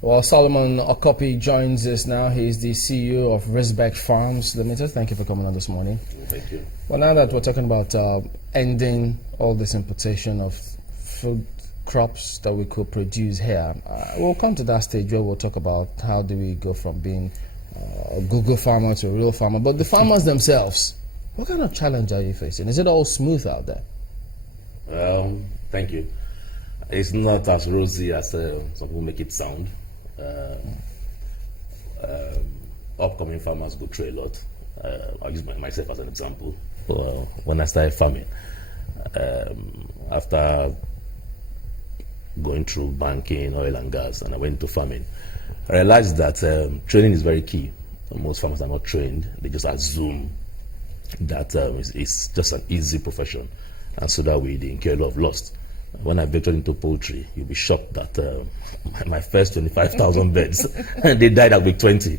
Well, Solomon Okopi joins us now. He's the CEO of Respect Farms Limited. Thank you for coming on this morning. Thank you. Well, now that we're talking about ending all this importation of food crops that we could produce here, we'll come to that stage where we'll talk about how do we go from being a Google farmer to a real farmer. But the farmers themselves, what kind of challenge are you facing? Is it all smooth out there? Thank you. It's not as rosy as some people make it sound. Upcoming farmers go through a lot. I'll use myself as an example. When I started farming, after going through banking, oil and gas, and I went into farming, I realized that training is very key. Most farmers are not trained. They just assume that it's just an easy profession, and so that way they incur a lot of loss. When I ventured into poultry, you'll be shocked that my first 25,000 beds, they died at week 20.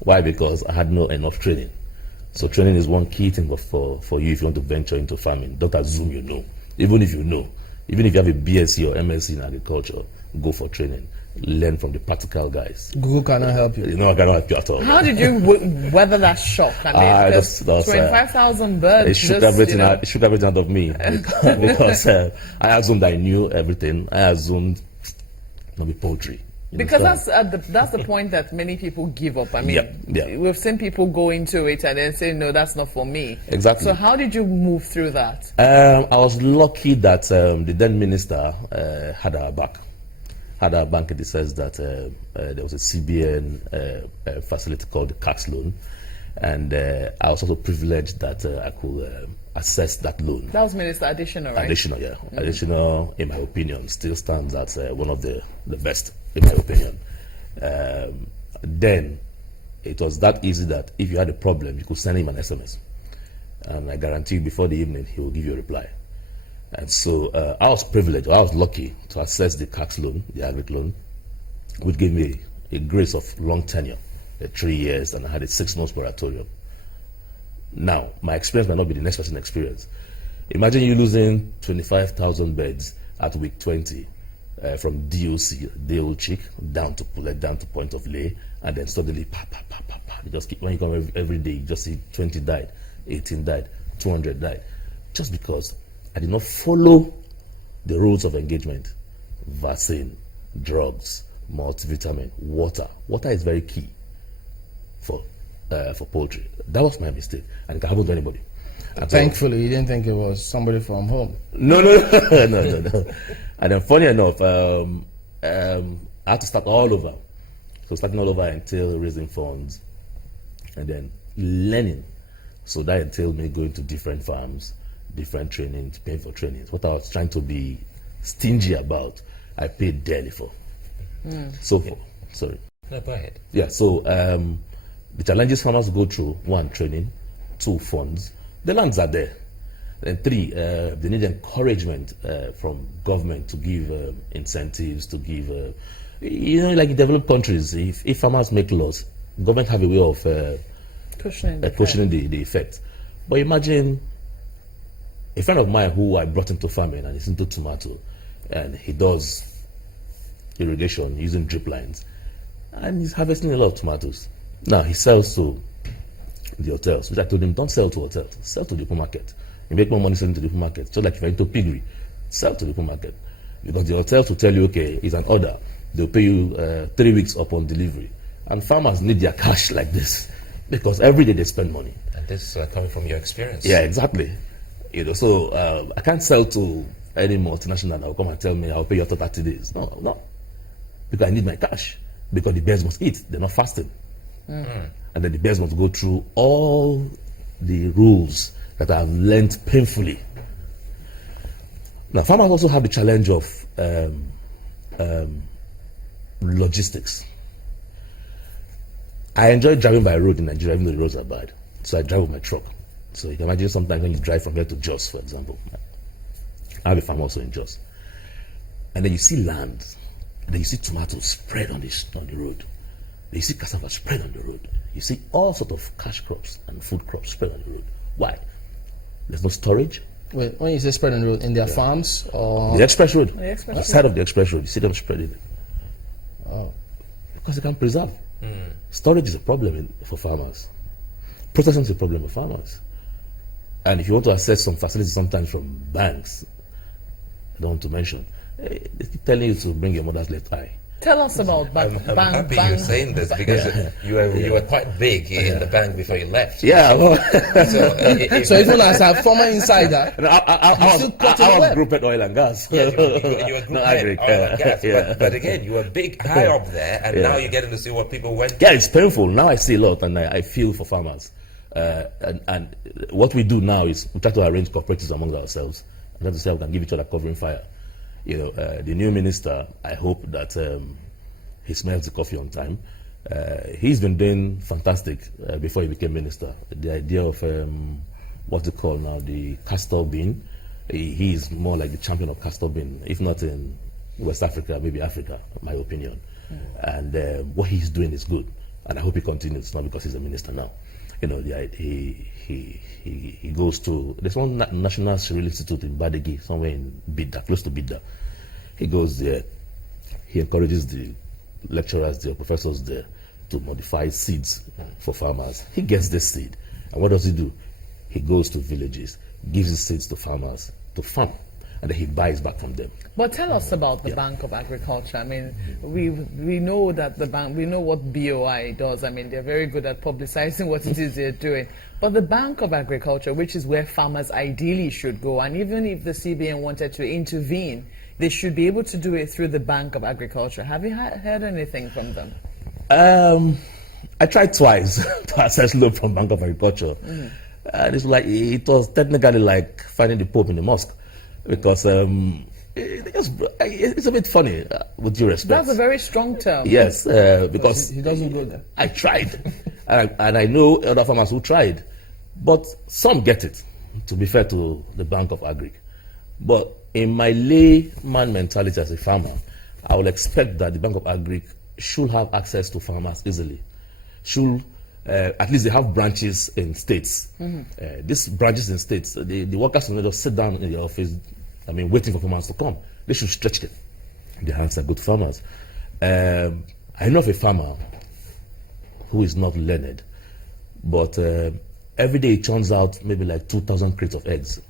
Why? Because I had not enough training. So training is one key thing for you if you want to venture into farming. Don't assume you know. Even if you know, even if you have a BSc or MSc in agriculture, go for training. Learn from the practical guys. Google cannot help you. No, I cannot help you at all. How did you weather that shock? I mean, 25,000 birds. It shook everything out of me because I assumed I knew everything. I assumed not be poultry. Because that's the point that many people give up. I mean, we've seen people go into it and then say, no, that's not for me. Exactly. So how did you move through that? I was lucky that the then minister had our back. Had our bank in the sense that there was a CBN facility called the CAX loan, and I was also privileged that I could access that loan. That was Minister Additional, right? Additional, yeah. Mm-hmm. Additional, in my opinion, still stands as one of the best, in my opinion. Then it was that easy that if you had a problem, you could send him an SMS, and I guarantee you before the evening he will give you a reply. And so I was privileged, I was lucky to access the CAX loan, the Agric loan, which gave me a grace of long tenure, 3 years, and I had a 6 months moratorium. Now, my experience might not be the next person's experience. Imagine you losing 25,000 beds at week 20 from DOC, day old chick, down to pullet, down to point of lay, and then suddenly, You just keep, when you come every day, you just see 20 died, 18 died, 200 died, just because I did not follow the rules of engagement. Vaccine, drugs, multivitamin, water. Water is very key for poultry. That was my mistake, and it can happen to anybody. And thankfully, you didn't think it was somebody from home. No. And then, funny enough, I had to start all over. So starting all over entailed raising funds, and then learning. So that entailed me going to different farms, different trainings, paying for trainings. What I was trying to be stingy about, I paid dearly for. Sorry. No, go ahead. Yeah, so the challenges farmers go through: 1, training; 2, funds. The lands are there. And 3, they need encouragement from government to give incentives, to give, like in developed countries, if farmers make laws, government have a way of pushing the effect. But imagine a friend of mine who I brought into farming, and he's into tomato, and he does irrigation using drip lines, and he's harvesting a lot of tomatoes. Now he sells to the hotels, which I told him, don't sell to hotels, sell to the supermarket. You make more money selling to the supermarket. Just like if you're into piggery, sell to the supermarket. Because the hotels will tell you, okay, it's an order. They'll pay you 3 weeks upon delivery. And farmers need their cash like this, because every day they spend money. And this coming from your experience. Yeah, exactly. So I can't sell to any multinational that will come and tell me I'll pay you after 30 days. No. Because I need my cash. Because the bears must eat. They're not fasting. Mm-hmm. And then the bears must go through all the rules that I've learned painfully. Now, farmers also have the challenge of logistics. I enjoy driving by road in Nigeria, even though the roads are bad. So I drive with my truck. So you can imagine sometimes when you drive from here to Jos, for example. I have a farm also in Jos. And then you see land. And then you see tomatoes spread on the road. Then you see cassava spread on the road. You see all sorts of cash crops and food crops spread on the road. Why? There's no storage. Wait, when you say spread on the road, in their farms or the express road? The express side of the express road, you see them spreading it. Oh. Because they can preserve. Storage is a problem for farmers. Processing is a problem for farmers. And if you want to access some facilities sometimes from banks, I don't want to mention, they keep telling you to bring your mother's left eye. Tell us about I'm happy you're saying this because you were quite big in the bank before you left. Yeah, well, So even as a former insider, I was group at oil and gas. Yeah, you were group No, head, Agric, oil and gas. yeah. But again, you were big, high up there, and now you're getting to see what people went through. Yeah, it's painful. Now I see a lot, and I feel for farmers. And what we do now is we try to arrange cooperatives among ourselves. And try to say we can give each other covering fire. You know, the new minister, I hope that he smells the coffee on time. He's been doing fantastic before he became minister. The idea of what they call now the castor bean, he is more like the champion of castor bean, if not in West Africa, maybe Africa, in my opinion. And what he's doing is good, and I hope he continues. Not because he's a minister now. You know, he goes to, there's one National Cereal Institute in Badegi, somewhere in Bidda, close to Bidda. He goes there, he encourages the lecturers there, professors there, to modify seeds for farmers. He gets this seed, and what does he do? He goes to villages, gives his seeds to farmers to farm, and then he buys back from them. But tell us about the Bank of Agriculture. I mean, we know that the bank, we know what BOI does. I mean, they're very good at publicizing what it is they're doing. But the Bank of Agriculture, which is where farmers ideally should go, and even if the CBN wanted to intervene, they should be able to do it through the Bank of Agriculture. Have you heard anything from them? I tried twice to access loan from Bank of Agriculture. And it was technically like finding the Pope in the mosque, because it's a bit funny, with due respect. That's a very strong term. Yes, because he doesn't go there. I tried, and I know other farmers who tried, but some get it, to be fair to the Bank of Agric. But in my layman mentality as a farmer, I would expect that the Bank of Agric should have access to farmers easily. Should at least they have branches in states. These branches in states, the workers will not just sit down in the office, waiting for farmers to come. They should stretch them. Their hands are good farmers. I know of a farmer who is not learned, but every day he churns out maybe like 2,000 crates of eggs.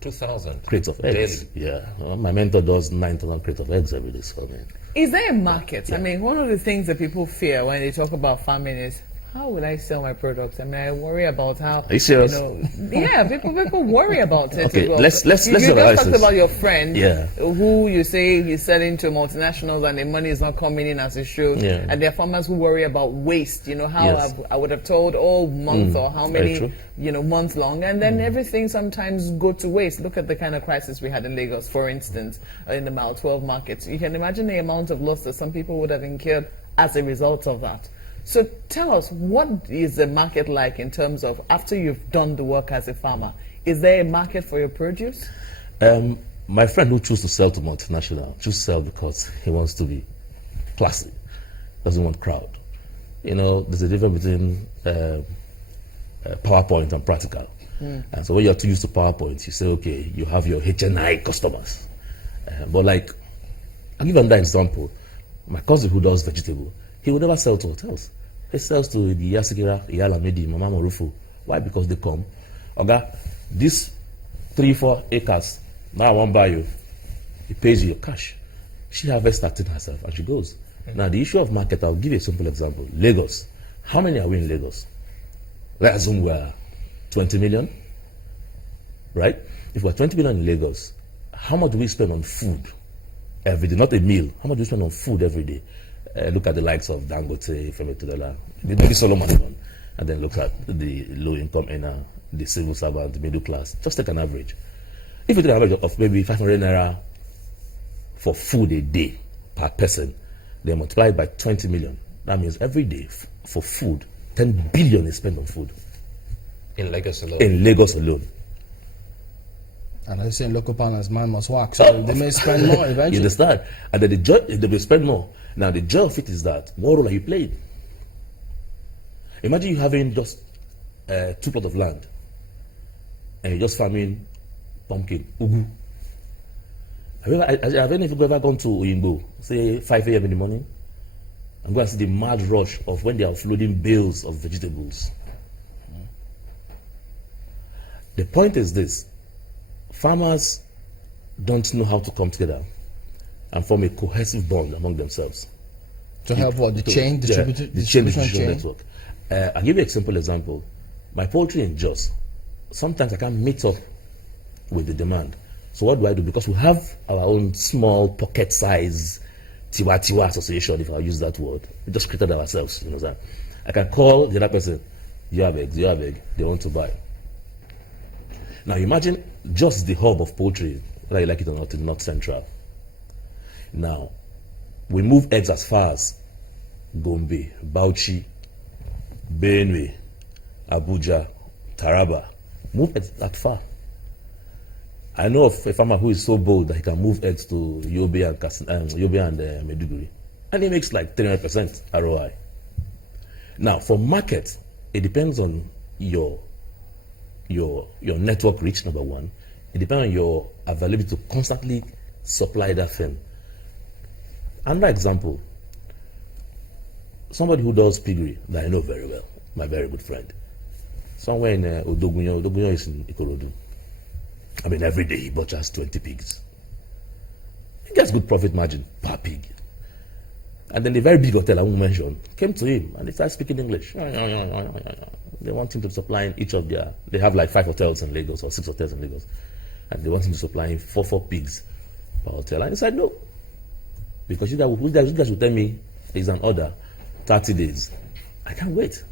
2,000 crates of eggs. daily. Yeah, well, my mentor does 9,000 crates of eggs every day. So, Is there a market? Yeah. I mean, one of the things that people fear when they talk about farming is, how will I sell my products? I mean, I worry about how. Are you serious? Yeah, people worry about it. Okay, as well. let's You analyze just talked this. about your friend, Yeah. who you say he's selling to multinationals and the money is not coming in as it should. Yeah. And there are farmers who worry about waste. You know how Yes. I would have told all month or how very many true. months long, and then everything sometimes go to waste. Look at the kind of crisis we had in Lagos, for instance, in the Mile 12 markets. You can imagine the amount of loss that some people would have incurred as a result of that. So tell us, what is the market like in terms of after you've done the work as a farmer? Is there a market for your produce? My friend who chose to sell to multinational, choose to sell because he wants to be classy, doesn't want crowd. There's a difference between PowerPoint and practical. And so when you're too used to PowerPoint, you say, okay, you have your HNI customers. But like, I'll give another example. My cousin who does vegetable, he would never sell to hotels. He sells to the Yasikira, the Yalamedi, Mama Morufu. Why? Because they come. Okay, these 3-4 acres, now I won't buy you. He pays you cash. She harvests that thing herself and she goes. Now the issue of market, I'll give you a simple example. Lagos. How many are we in Lagos? Let's assume we're 20 million. Right? If we're 20 million in Lagos, how much do we spend on food every day? Not a meal. How much do we spend on food every day? Look at the likes of Dangote, Femi Todola, the Solomon, and then look at the low-income earner, the civil servant, the middle class. Just take an average. If you take an average of maybe 500 naira for food a day per person, then multiply it by 20 million. That means every day for food, 10 billion is spent on food. In Lagos alone. In Lagos alone. And I say in local partners, man must work, so they may spend more eventually. You understand? And then they will spend more. Now the joy of it is that, what role are you playing? Imagine you having just 2 plots of land and you're just farming pumpkin, ugu. Have any of you ever gone to Oyingbo, say 5 a.m. in the morning? I'm going to see the mad rush of when they are offloading bales of vegetables. The point is this: farmers don't know how to come together and form a cohesive bond among themselves. To help what? The chain distribution distribution network. I'll give you a simple example. My poultry in Jos, sometimes I can't meet up with the demand. So what do? Because we have our own small pocket size Tiwa association, if I use that word. We just created ourselves. You know that. I can call the other person, you have eggs, they want to buy. Now imagine just the hub of poultry, whether you like it or not, in North Central. Now, we move eggs as far as Gombe, Bauchi, Benue, Abuja, Taraba. Move eggs that far. I know of a farmer who is so bold that he can move eggs to Yobe and Maiduguri, and he makes like 300% ROI. Now, for market, it depends on your network reach, number one. It depends on your availability to constantly supply that thing. Another example, somebody who does piggery that I know very well, my very good friend, somewhere in Odogunyo. Odogunyo is in Ikorodu. I mean, every day he butchers 20 pigs. He gets good profit margin per pig. And then the very big hotel I won't mention came to him and they started speaking English. They want him to supply in each of their, they have like 5 hotels in Lagos or 6 hotels in Lagos. And they want him to supply in 4 pigs per hotel. And he said, no. Because you guys will tell me there's an order, 30 days. I can't wait